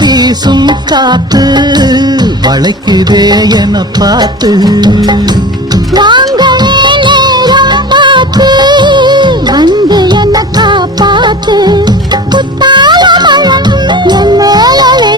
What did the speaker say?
வீசும் காத்து வளைக்குதே என பார்த்து வாங்கவே நேரம் பார்த்து வந்து என்ன காப்பாத்து